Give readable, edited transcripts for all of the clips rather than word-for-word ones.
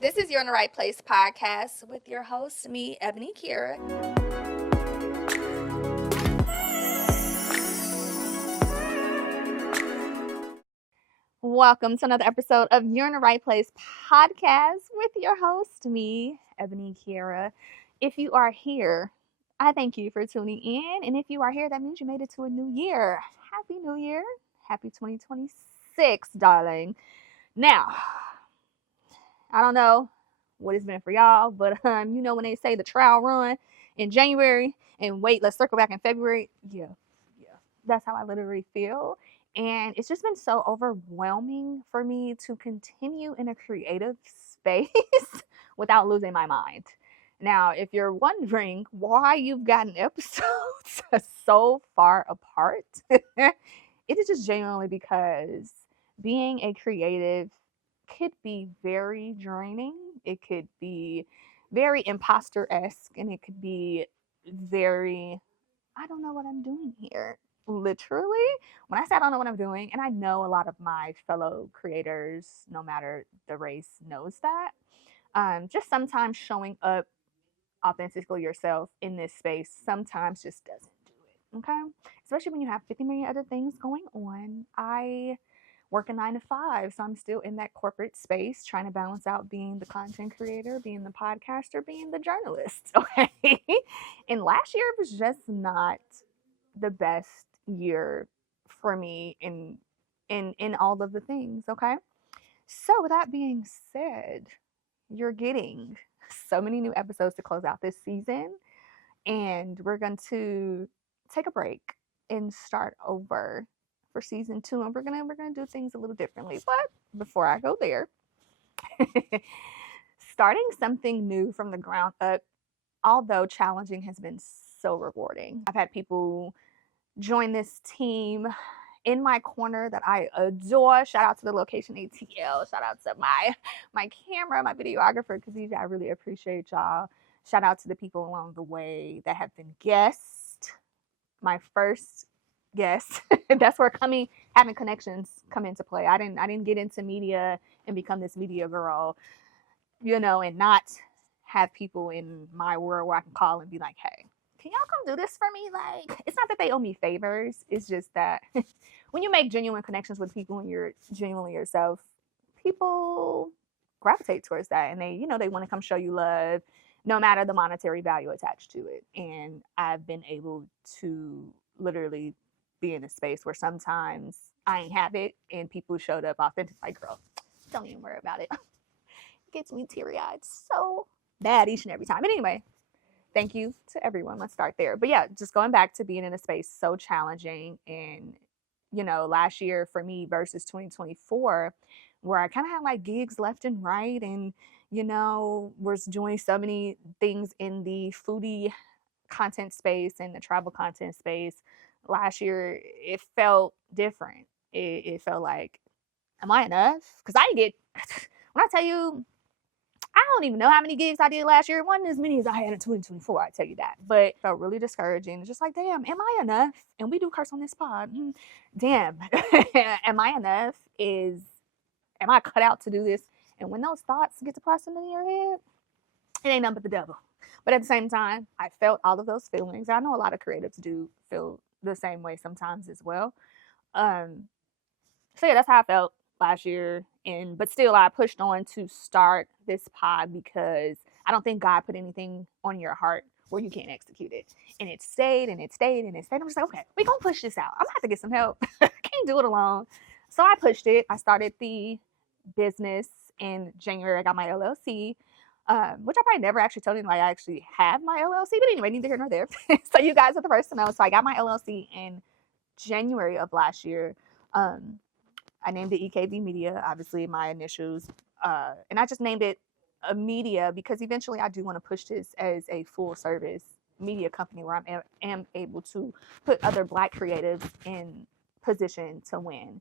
This is You're in the Right Place podcast with your host, me, Ebony Kira. Welcome to another episode of You're in the Right Place podcast with your host, me, Ebony Kira. If you are here, I thank you for tuning in. And if you are here, that means you made it to a new year. Happy New Year. Happy 2026, darling. Now, I don't know what it's been for y'all, but you know when they say the trial run in January and wait, let's circle back in February. Yeah, that's how I literally feel. And it's just been so overwhelming for me to continue in a creative space without losing my mind. Now, if you're wondering why you've gotten episodes so far apart, it is just genuinely because being a creative could be very draining. It could be very imposter esque, and it could be very, I don't know what I'm doing here. Literally, when I say I don't know what I'm doing, and I know a lot of my fellow creators, no matter the race, knows that. Just sometimes showing up authentically yourself in this space sometimes just doesn't do it. Okay, especially when you have 50 million other things going on. I work a 9 to 5, so I'm still in that corporate space trying to balance out being the content creator, being the podcaster, being the journalist. Okay, and last year was just not the best year for me in all of the things. Okay, so with that being said, you're getting so many new episodes to close out this season, and we're going to take a break and start over for season 2, and we're gonna do things a little differently. But before I go there, starting something new from the ground up, although challenging, has been so rewarding. I've had people join this team in my corner that I adore. Shout out to the Location ATL. Shout out to my camera, my videographer, because I really appreciate y'all. Shout out to the people along the way that have been guests. My first guest. That's where having connections come into play. I didn't get into media and become this media girl, and not have people in my world where I can call and be like, hey, can y'all come do this for me? Like, it's not that they owe me favors. It's just that when you make genuine connections with people and you're genuinely yourself, people gravitate towards that, and they want to come show you love no matter the monetary value attached to it. And I've been able to literally be in a space where sometimes I ain't have it and people showed up authentic, like, girl, don't even worry about it. It gets me teary-eyed so bad each and every time. But anyway, thank you to everyone. Let's start there. But yeah, just going back to being in a space so challenging, and last year for me versus 2024, where I kind of had like gigs left and right, and was doing so many things in the foodie content space and the travel content space. Last year it felt different. It felt like, am I enough? Because I get when I tell you, I don't even know how many gigs I did last year. It wasn't as many as I had in 2024, I tell you that. But it felt really discouraging. Just like, damn, am I enough? And we do curse on this pod. Damn, am I enough? Am I cut out to do this? And when those thoughts get to pressing in your head, it ain't nothing but the devil. But at the same time, I felt all of those feelings. I know a lot of creatives do feel the same way sometimes as well. So yeah, that's how I felt last year. But still, I pushed on to start this pod because I don't think God put anything on your heart where you can't execute it. And it stayed and it stayed and it stayed. I'm just like, okay, we're gonna push this out. I'm gonna have to get some help. I can't do it alone. So I pushed it. I started the business in January. I got my LLC. Which I probably never actually told anybody I actually have my LLC, but anyway, neither here nor there. So you guys are the first to know. So I got my LLC in January of last year. I named it EKV Media, obviously my initials, and I just named it a media because eventually I do want to push this as a full service media company where I am able to put other Black creatives in position to win,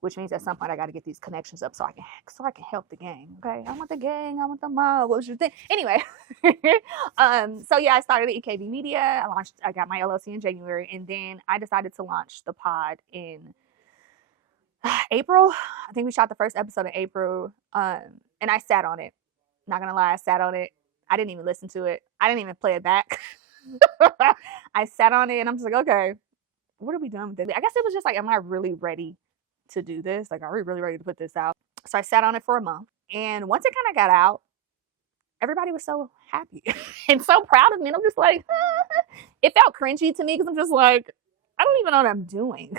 which means at some point I got to get these connections up so I can help the gang. Okay, I want the gang, I want the mob. What you think? Anyway, so yeah, I started at EKV Media. I got my LLC in January, and then I decided to launch the pod in April. I think we shot the first episode in April, and I sat on it. Not gonna lie, I sat on it. I didn't even listen to it. I didn't even play it back. I sat on it and I'm just like, okay, what are we doing with it? I guess it was just like, am I really ready to do this? Like, are we really ready to put this out? So I sat on it for a month. And once it kind of got out, everybody was so happy and so proud of me. And I'm just like, it felt cringy to me because I'm just like, I don't even know what I'm doing.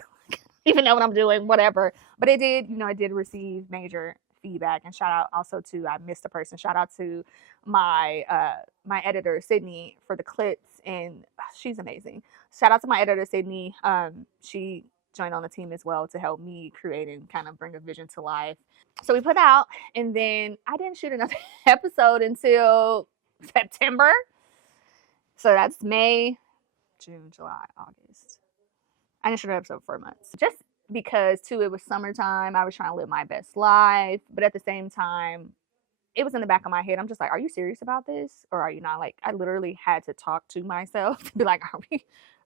Even know what I'm doing, whatever. But it did, it did receive major feedback. And shout out also to, I missed a person, shout out to my my editor Sydney for the clips, and she's amazing. Shout out to my editor Sydney. She joined on the team as well to help me create and kind of bring a vision to life. So we put out, and then I didn't shoot another episode until September. So that's May, June, July, August. I didn't shoot an episode for months. Just because, too, it was summertime. I was trying to live my best life. But at the same time, it was in the back of my head. I'm just like, are you serious about this? Or are you not? Like, I literally had to talk to myself to be like,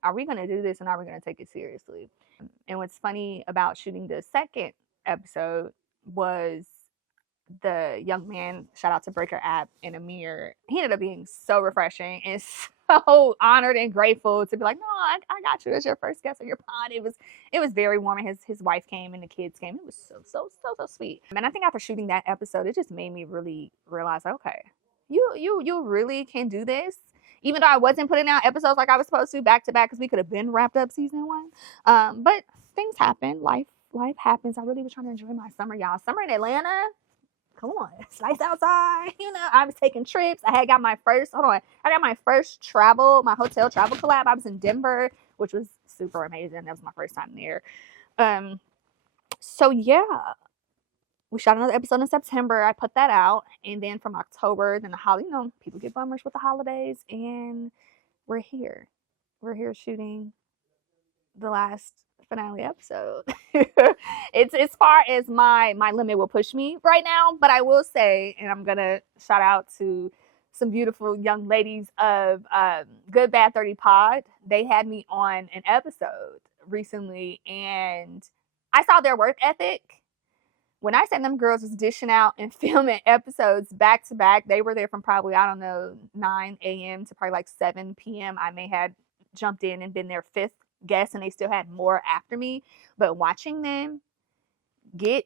are we going to do this, and are we going to take it seriously? And what's funny about shooting the second episode was the young man, shout out to Breaker App and Amir, he ended up being so refreshing and so honored and grateful to be like, no, I got you as your first guest on your pod. It was very warm, and his wife came and the kids came. It was so sweet. And I think after shooting that episode, it just made me really realize, okay, you really can do this. Even though I wasn't putting out episodes like I was supposed to back to back, because we could have been wrapped up season 1. But things happen. Life happens. I really was trying to enjoy my summer, y'all. Summer in Atlanta, come on, it's nice outside. I was taking trips. I got my first my hotel travel collab. I was in Denver, which was super amazing. That was my first time there. So yeah, we shot another episode in September. I put that out, and then from October, then the holiday, people get bummers with the holidays, and we're here shooting the last finale episode. It's as far as my limit will push me right now, but I will say, and I'm gonna shout out to some beautiful young ladies of Good Bad 30 Pod. They had me on an episode recently, and I saw their work ethic. When I said them girls was dishing out and filming episodes back to back, they were there from probably, 9 a.m. to probably like 7 p.m. I may have jumped in and been their fifth guest, and they still had more after me. But watching them get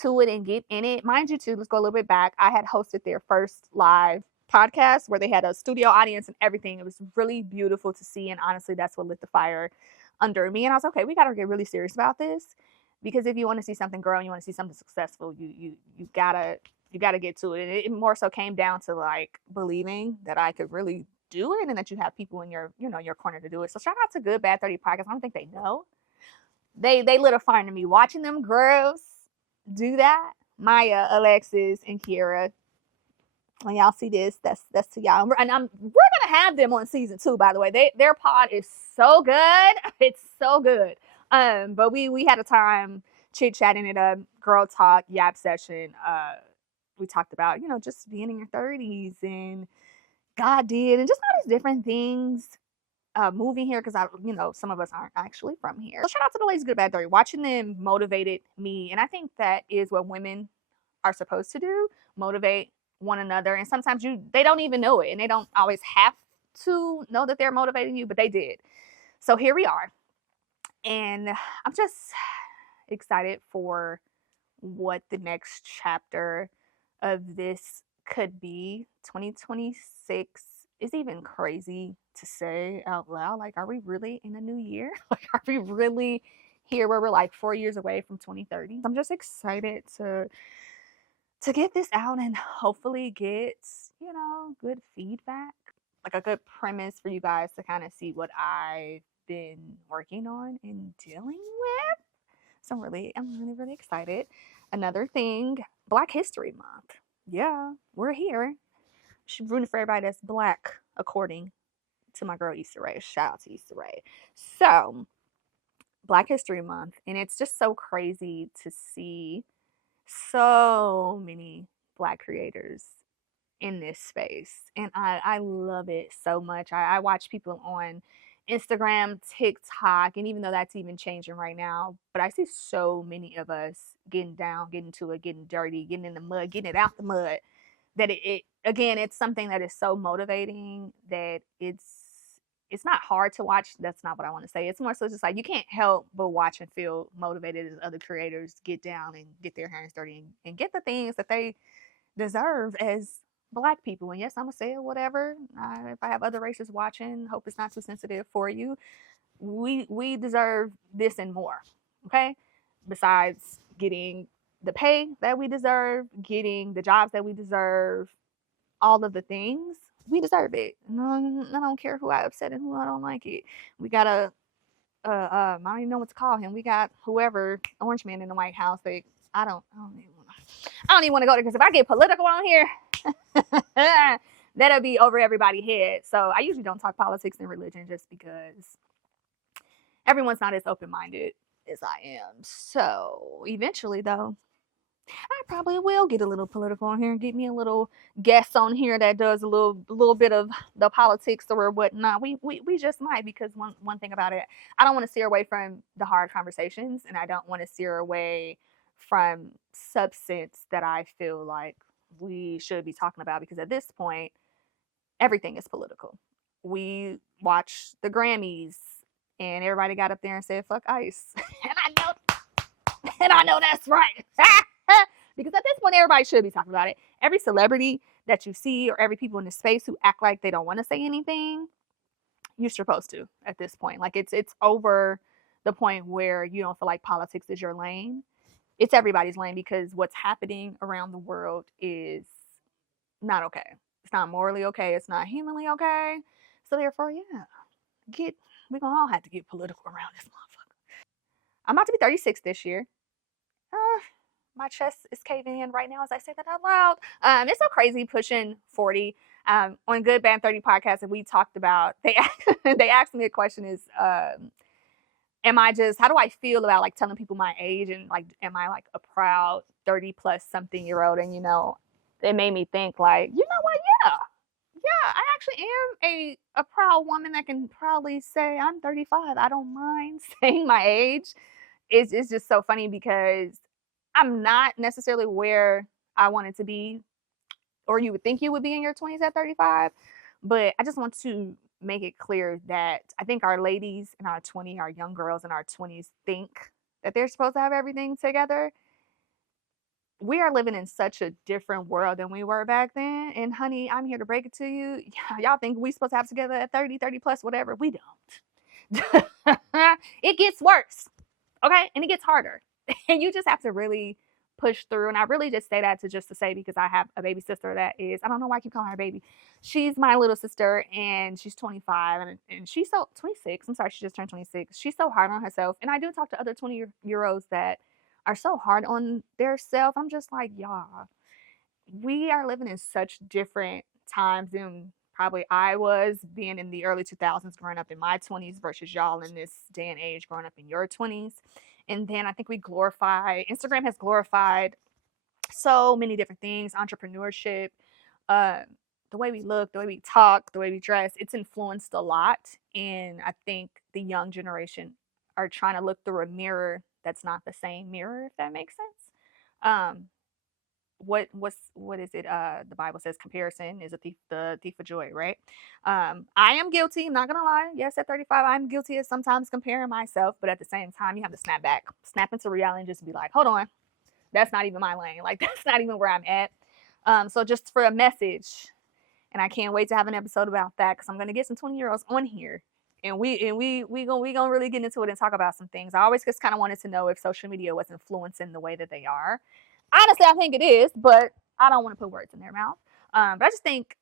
to it and get in it, mind you too, let's go a little bit back. I had hosted their first live podcast where they had a studio audience and everything. It was really beautiful to see, and honestly, that's what lit the fire under me. And I was okay, we gotta get really serious about this, because if you want to see something grow and you want to see something successful, you gotta get to it. And it more so came down to like believing that I could really do it, and that you have people in your your corner to do it. So shout out to Good Bad 30 Podcast. I don't think they know. They lit a fire to me watching them girls do that. Maya, Alexis, and Kiera. When y'all see this, that's to y'all. And we're gonna have them on season 2, by the way. Their pod is so good. It's so good. But we had a time chit-chatting at a girl talk yap session. We talked about, just being in your 30s and God did, and just all these different things. Moving here, because some of us aren't actually from here. So shout out to the ladies Good Bad 30. Watching them motivated me, and I think that is what women are supposed to do: motivate one another. And sometimes they don't even know it, and they don't always have to know that they're motivating you, but they did. So here we are, and I'm just excited for what the next chapter of this could be. 2026 is even crazy to say out loud. Like, are we really in a new year? Like, are we really here where we're like 4 years away from 2030? I'm just excited to get this out and hopefully get, good feedback, like a good premise for you guys to kind of see what I've been working on and dealing with. So I'm really excited. Another thing, Black History Month. Yeah, we're here. She's rooting for everybody that's Black, according to my girl Issa Rae. Shout out to Issa Rae. So, Black History Month, and it's just so crazy to see so many Black creators in this space, and I love it so much. I watch people on Instagram, TikTok, and even though that's even changing right now, but I see so many of us getting down, getting to it, getting dirty, getting in the mud, getting it out the mud that it again, it's something that is so motivating that it's not hard to watch. That's not what I want to say. It's more so just like you can't help but watch and feel motivated as other creators get down and get their hands dirty and get the things that they deserve as black people. And yes, I'm gonna say it, whatever. If I have other races watching, hope it's not too sensitive for you. We deserve this and more. Okay, besides getting the pay that we deserve, getting the jobs that we deserve, all of the things, we deserve it. No, I don't care who I upset and who I don't like it. We got a I don't even know what to call him. We got whoever Orange Man in the White House. I don't even want to go there because if I get political on here, that'll be over everybody's head. So I usually don't talk politics and religion just because everyone's not as open minded as I am. So eventually, though, I probably will get a little political on here and get me a little guest on here that does a little bit of the politics or whatnot. We just might, because one thing about it, I don't want to steer away from the hard conversations, and I don't want to steer away from substance that I feel like we should be talking about, because at this point everything is political. We watch the Grammys and everybody got up there and said fuck ICE. and I know that's right. Because at this point everybody should be talking about it. Every celebrity that you see or every people in the space who act like they don't want to say anything, you're supposed to at this point. Like it's over the point where you don't feel like politics is your lane. It's everybody's lane, because what's happening around the world is not okay. It's not morally okay. It's not humanly okay. So therefore, yeah, we're gonna all have to get political around this motherfucker. I'm about to be 36 this year. My chest is caving in right now as I say that out loud. It's so crazy pushing 40. On Good Bad 30 podcast, and we talked about, they asked me a question is, how do I feel about like telling people my age, and like, am I like a proud 30 plus something year old? And it made me think like, you know what? Yeah, I actually am a proud woman that can proudly say I'm 35. I don't mind saying my age. It's just so funny because I'm not necessarily where I wanted to be, or you would think you would be in your 20s at 35. But I just want to make it clear that I think our ladies in our 20s, our young girls in our 20s, think that they're supposed to have everything together. We are living in such a different world than we were back then. And honey, I'm here to break it to you. Y'all think we supposed to have together at 30 plus, whatever. We don't. It gets worse. Okay? And it gets harder. And you just have to really push through. And I really just say that to say, because I have a baby sister that is, I don't know why I keep calling her baby. She's my little sister, and she's 25, and she's so 26. I'm sorry, she just turned 26. She's so hard on herself. And I do talk to other 20-year-olds that are so hard on their self. I'm just like, y'all, we are living in such different times than probably I was, being in the early 2000s, growing up in my 20s, versus y'all in this day and age growing up in your 20s. And then I think Instagram has glorified so many different things, entrepreneurship, the way we look, the way we talk, the way we dress. It's influenced a lot. And I think the young generation are trying to look through a mirror that's not the same mirror, if that makes sense. What is it? The Bible says comparison is the thief of joy, right? I am guilty, I'm not gonna lie. Yes, at 35, I'm guilty of sometimes comparing myself, but at the same time, you have to snap into reality, and just be like, hold on, that's not even my lane. Like, that's not even where I'm at. So just for a message, and I can't wait to have an episode about that, because I'm gonna get some 20-year-olds on here, and we gonna really get into it and talk about some things. I always just kind of wanted to know if social media was influencing the way that they are. Honestly, I think it is, but I don't want to put words in their mouth. But I just think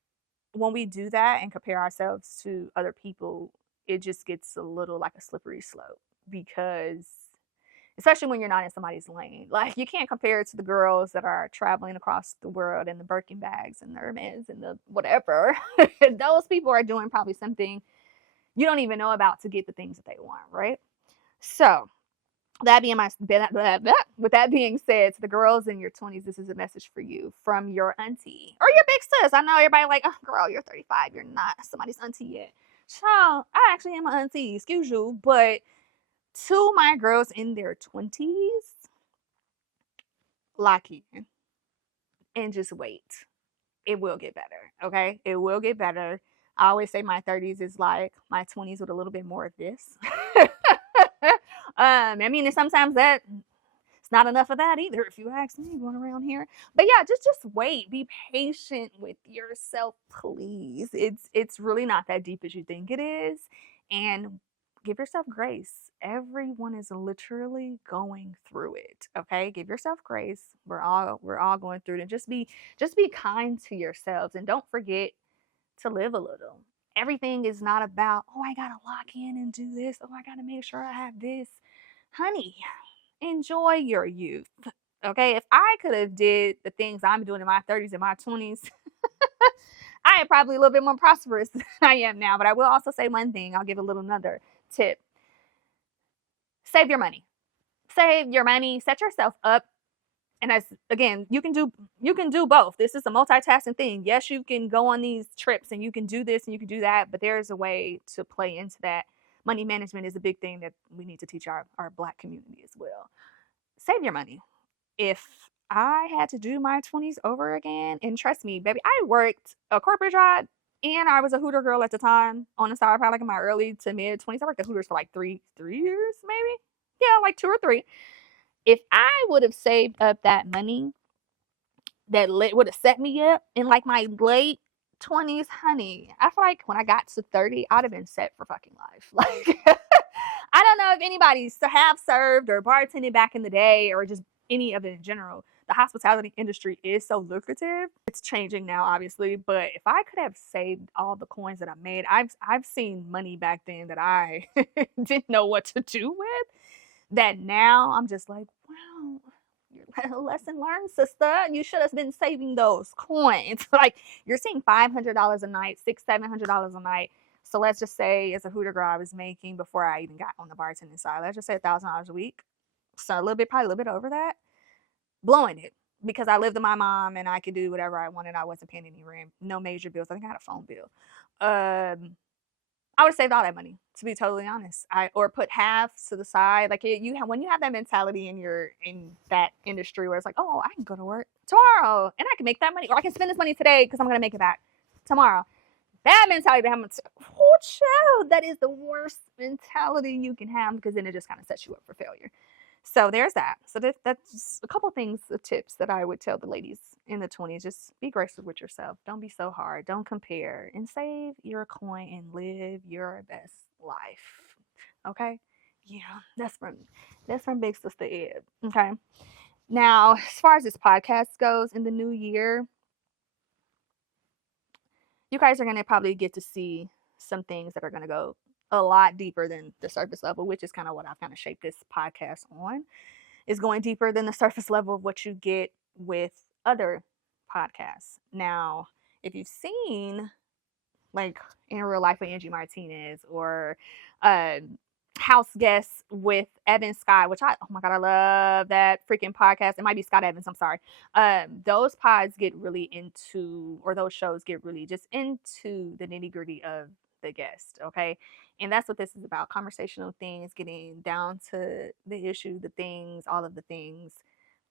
when we do that and compare ourselves to other people, it just gets a little like a slippery slope, because especially when you're not in somebody's lane, like, you can't compare it to the girls that are traveling across the world in the Birkin bags and the Hermes and the whatever. Those people are doing probably something you don't even know about to get the things that they want, right? So with that being said, to the girls in your 20s, this is a message for you from your auntie or your big sis. I know everybody like, oh, girl, you're 35, you're not somebody's auntie yet. Child, I actually am an auntie, excuse you. But to my girls in their 20s, lock in and just wait. it will get better. Okay, it will get better. I always say my 30s is like my 20s with a little bit more of this. I mean, and sometimes that it's not enough of that either, if you ask me, going around here. But yeah, just wait. Be patient with yourself, please. It's really not that deep as you think it is, and give yourself grace. Everyone is literally going through it. Okay, give yourself grace. We're all going through it, and just be kind to yourselves, and don't forget to live a little. Everything is not about, oh, I gotta lock in and do this. Oh, I gotta make sure I have this. Honey, enjoy your youth. Okay, if I could have did the things I'm doing in my 30s and my 20s, I am probably a little bit more prosperous than I am now. But I will also say one thing. I'll give a little another tip. Save your money. Save your money. Set yourself up. And as again, you can do both. This is a multitasking thing. Yes, you can go on these trips and you can do this and you can do that, but there's a way to play into that. Money management is a big thing that we need to teach our Black community as well. Save your money. If I had to do my 20s over again, and trust me, baby, I worked a corporate job and I was a Hooter girl at the time on the side, probably like in my early to mid 20s. I worked at Hooters for like three years, maybe. Yeah, like 2 or 3. If I would have saved up that money that would have set me up in like my late 20s, honey, I feel like when I got to 30, I'd have been set for fucking life. Like, I don't know if anybody have served or bartended back in the day or just any of it in general. The hospitality industry is so lucrative. It's changing now, obviously, but if I could have saved all the coins that I made, I've seen money back then that I didn't know what to do with. That now I'm just like, wow, lesson learned, sister. You should have been saving those coins. Like, you're seeing $500 a night, $700 a night. So let's just say, as a Hooter girl, I was making, before I even got on the bartending side, let's just say $1,000 a week. So probably a little bit over that. Blowing it, because I lived with my mom and I could do whatever I wanted. I wasn't paying any rent, no major bills. I think I had a phone bill. I would have saved all that money, to be totally honest. Or put half to the side. Like, when you have that mentality in that industry where it's like, oh, I can go to work tomorrow and I can make that money, or I can spend this money today because I'm gonna make it back tomorrow. That mentality, oh, child, that is the worst mentality you can have, because then it just kind of sets you up for failure. So there's that. So that's just a couple things, the tips that I would tell the ladies in the 20s. Just be graceful with yourself. Don't be so hard. Don't compare, and save your coin and live your best life. Okay? Yeah, that's from Big Sister Ed. Okay. Now, as far as this podcast goes, in the new year, you guys are gonna probably get to see some things that are gonna go a lot deeper than the surface level, which is kind of what I've kind of shaped this podcast on, is going deeper than the surface level of what you get with other podcasts. Now, if you've seen, like, In Real Life with Angie Martinez, or House Guests with Evan Scott, which oh my God, I love that freaking podcast. It might be Scott Evans, I'm sorry. Those pods get really into, or those shows get really just into the nitty gritty of the guest, okay? And that's what this is about. Conversational things, getting down to the issue, the things, all of the things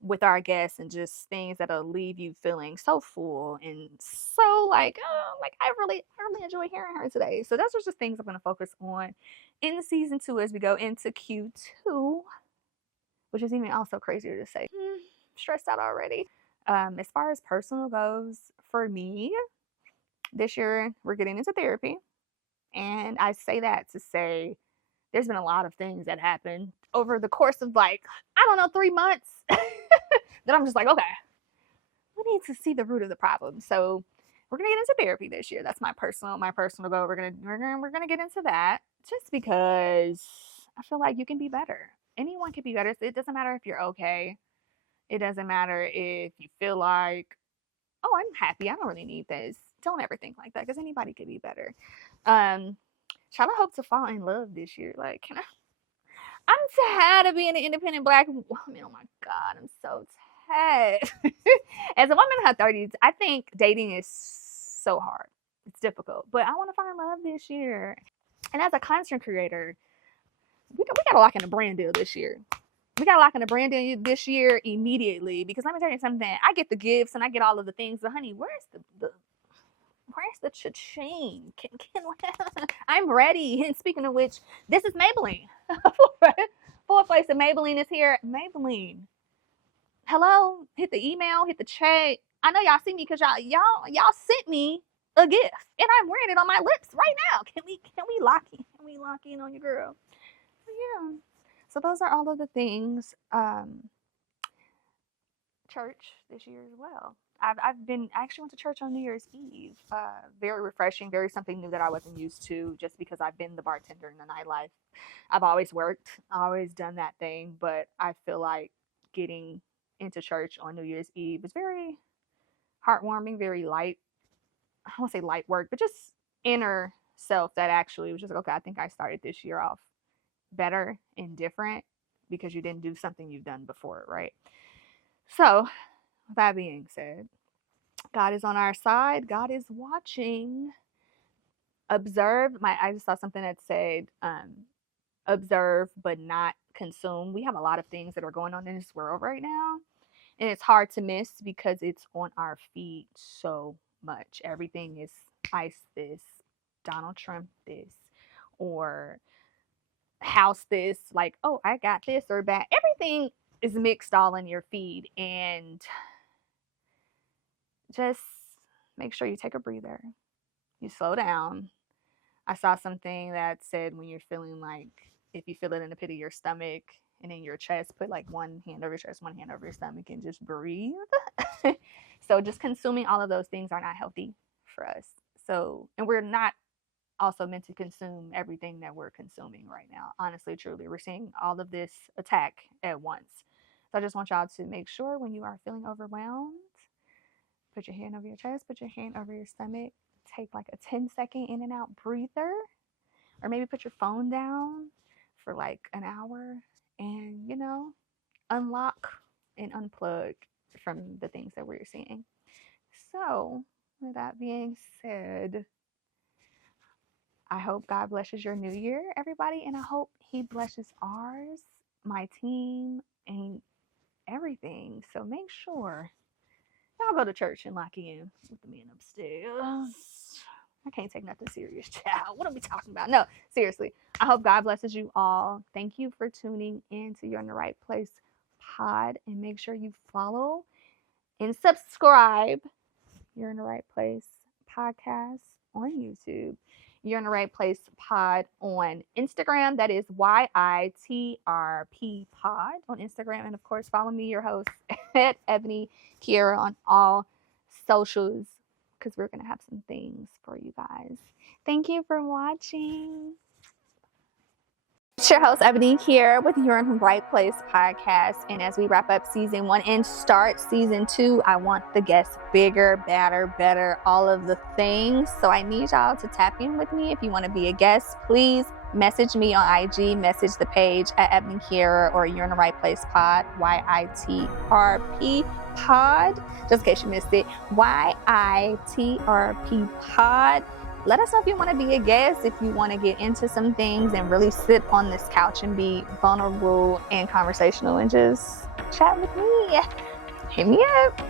with our guests, and just things that'll leave you feeling so full and so like, oh, like I really enjoy hearing her today. So those are just things I'm going to focus on in season 2 as we go into Q2, which is even also crazier to say. Stressed out already. As far as personal goes, for me, this year we're getting into therapy. And I say that to say there's been a lot of things that happened over the course of, like, I don't know, 3 months that I'm just like, okay, we need to see the root of the problem. So we're gonna get into therapy this year. That's my personal goal. We're gonna get into that, just because I feel like you can be better. Anyone can be better. It doesn't matter if you're okay. It doesn't matter if you feel like, oh, I'm happy, I don't really need this. Don't ever think like that, because anybody could be better. Child, I hope to fall in love this year. Like, I'm tired of being an independent Black woman. Oh my God, I'm so tired. As a woman in her 30s, I think dating is so hard. It's difficult, but I want to find love this year. And as a content creator, we got to lock in a brand deal this year. We got to lock in the brand in this year immediately, because let me tell you something. I get the gifts and I get all of the things, but honey, where's the cha-ching? I'm ready. And speaking of which, this is Maybelline. Full place of Maybelline is here. Maybelline. Hello, hit the email, hit the chat. I know y'all see me because y'all sent me a gift, and I'm wearing it on my lips right now. Can we lock in? Can we lock in on your girl? Yeah. So those are all of the things. Church this year as well. I actually went to church on New Year's Eve. Very refreshing, very something new that I wasn't used to, just because I've been the bartender in the nightlife. I've always worked, always done that thing, but I feel like getting into church on New Year's Eve was very heartwarming, very light. I won't say light work, but just inner self that actually was just like, okay, I think I started this year off better and different because you didn't do something you've done before, right? So, that being said, God is on our side. God is watching. Observe. I just saw something that said, observe but not consume. We have a lot of things that are going on in this world right now, and it's hard to miss because it's on our feed so much. Everything is ICE this, Donald Trump this, or house this, like, oh, I got this or that. Everything is mixed all in your feed, and just make sure you take a breather. You slow down. I saw something that said when you're feeling like, if you feel it in the pit of your stomach and in your chest, put like one hand over your chest, one hand over your stomach, and just breathe. So just consuming all of those things are not healthy for us. So, and we're not also meant to consume everything that we're consuming right now. Honestly, truly, we're seeing all of this attack at once. So I just want y'all to make sure when you are feeling overwhelmed, put your hand over your chest, put your hand over your stomach, take like a 10-second in and out breather, or maybe put your phone down for like an hour and, unlock and unplug from the things that we're seeing. So, with that being said, I hope God blesses your new year, everybody, and I hope He blesses ours, my team, and everything. So make sure y'all go to church and lock in with the man upstairs. I can't take nothing serious, child. What are we talking about? No, seriously. I hope God blesses you all. Thank you for tuning in to You're in the Right Place pod, and make sure you follow and subscribe You're in the Right Place podcast on YouTube. You're in the Right Place pod on Instagram. That is YITRP pod on Instagram. And of course, follow me, your host, at Ebony Kiera, on all socials, because we're going to have some things for you guys. Thank you for watching. It's your host, Ebony, here with You're in the Right Place podcast. And as we wrap up season 1 and start season 2, I want the guests bigger, badder, better, all of the things. So I need y'all to tap in with me. If you want to be a guest, please message me on IG, message the page at Ebony Kiera or You're in the Right Place pod, YITRP pod, just in case you missed it, YITRP pod. Let us know if you want to be a guest, if you want to get into some things and really sit on this couch and be vulnerable and conversational and just chat with me. Hit me up.